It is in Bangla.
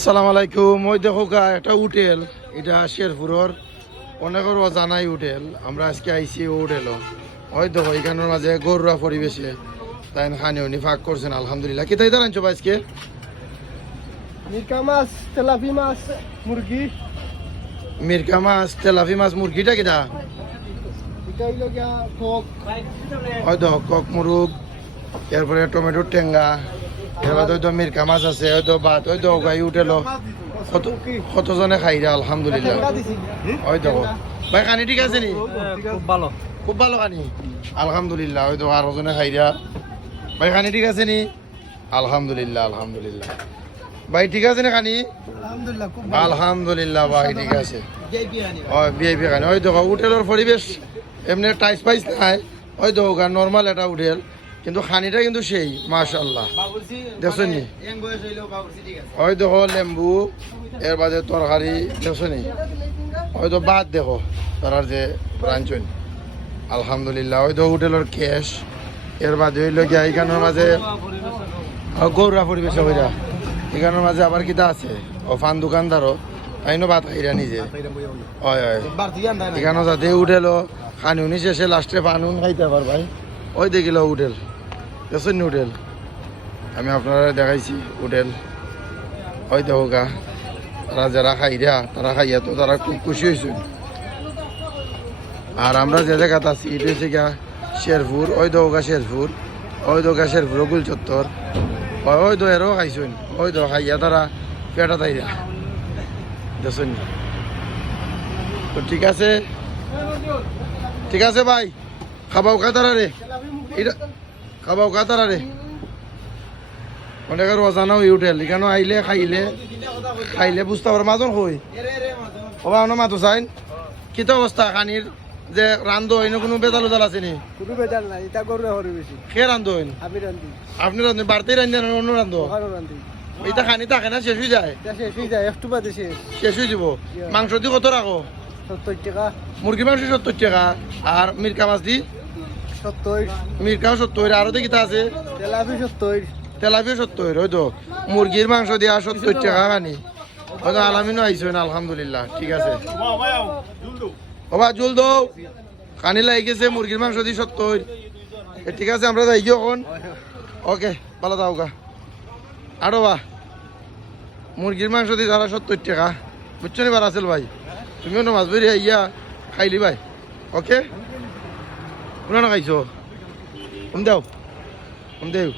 আসসালামু আলাইকুম। ওই দেখো একটা হোটেল, এটা শেরপুরের অনেকের অজানাই হোটেল। আমরা আজকে আইসি ও হোটেলও। ওই দেখো এখানের মাঝে গরুরা পরিবেশে তাই খানি উনি ফাঁক করছেন আলহামদুলিল্লাহ। কি তাই দাঁড়ানছো ভাই আজকে? মিরকা মাছ, তেলাপি মাছ, মুরগি। মিরকা মাছ, তেলাপি মাছ, মুরগিটা কিটা? এটা হইল গিয়া কক। ওই দেখো কক মুরগ, এরপরে টমেটোর টেঙ্গা, এবার ওই তো মিরকা মাছ আছে, ওই তো ভাত, ওই তো গাই হোটেলও কতজনে খাইরা আলহামদুলিল্লাহ। ওই দেখো ভাই খানি ঠিক আছে নি? খুব ভালো। খুব ভালো খানি আলহামদুলিল্লাহ। ওই তো আরো জনে খাইরা। ভাই খানি ঠিক আছে নি? আলহামদুলিল্লাহ আলহামদুলিল্লাহ। ভাই ঠিক আছে না খানি? আলহামদুলিল্লাহ খুব আলহামদুলিল্লাহ ভাই ঠিক আছে। ওই ভিআইপি খানি। ওই দেখো হোটেলের পরিবেশ এমনি টাইস পাইস নাই। ওই দেখো নর্মাল একটা হোটেল, কিন্তু খানিটা কিন্তু সেই মাশাআল্লাহ দেখছো নি? ওই দেখো লেম্বু, এর বাদে তরকারি দেখছো নি? ওই তো ভাত দেখো তার যে রাঞ্চন আলহামদুলিল্লাহ। ওই তো হোটেলের ক্যাশ, এর বাদে হইল গিয়া এখানের মাঝে গৌরা পরিবেশ হইরা। এখানের মাঝে আবার কিতা আছে ও ফান দোকানদারও আইনো ভাত খাইরা নিজে। হয় হয় এখানে যাতে উঠেলো খানি উনি শেষে লাস্টে পানুন খাইতে পার ভাই। ওই দেখিল হোটেল দেখছেন নি হোটেল? আমি আপনারা দেখাইছি হোটেল। ওই দেখো গা তারা যারা খাইরা তারা খাইয়া তো তারা খুব খুশি হয়েছে। আর আমরা যে জায়গাতে আছি এটা হচ্ছে গা শেরপুর। ওই দেখো গা শেরপুর, ওই দেখো গা শেরপুর গুল চত্বর। ওই তো এরও খাইছেন, ওই তো খাইয়া তারা পেটা তাইরা দেখছেন। তো ঠিক আছে ঠিক আছে ভাই, খাবাও কাতারা রে, এটা খাবাও কাতারা রে। অনেকের অজানাও এই হোটেল, এখানে আইলে খাইলে খাইলে বুঝতে পারো মাজন হই ওবা অন্য মাতো চাইন। কি তো অবস্থা খানির যে রান্ধ হইন কোনো বেজাল উজাল আছে নি? কোনো বেজাল নাই, এটা গরু হরি বেশি। কে রান্ধ হইন? আমি রান্ধি। আপনি রান্ধেন বাড়তেই রান্ধেন অন্য রান্ধ? ওখানে রান্ধি। এটা খানি থাকে না শেষ হয়ে যায়? এটা শেষ হয়ে যায়, একটু বাদে শেষ। শেষ হয়ে যাব। মাংস দিয়ে কত রাখো? 70 টাকা। মুরগি মাংস 70 টাকা, আর মিরকা মাছ দি 70। মিরকাও 70, আরো দেখি আছে তেলাপি 70। তেলাপিও 70। ওই তো মুরগির মাংস দিয়া 70 টাকা খানি। ওই তো আলামিনও আইসেন আলহামদুলিল্লাহ ঠিক আছে। ওবা জুল দৌ খানি লাগি গেছে মুরগির মাংস দিয়ে 70। ঠিক আছে আমরা যাই গিয়ে এখন। ওকে ভালো যাও গা। আরো বা মুরগির মাংস দিয়ে তারা 70 টাকা বুঝছো নি? বার আসল ভাই তুমিও না মাছ বেরি ইয়া খাইলি ভাই। ওকে কোন না খাইছো? দেও দেও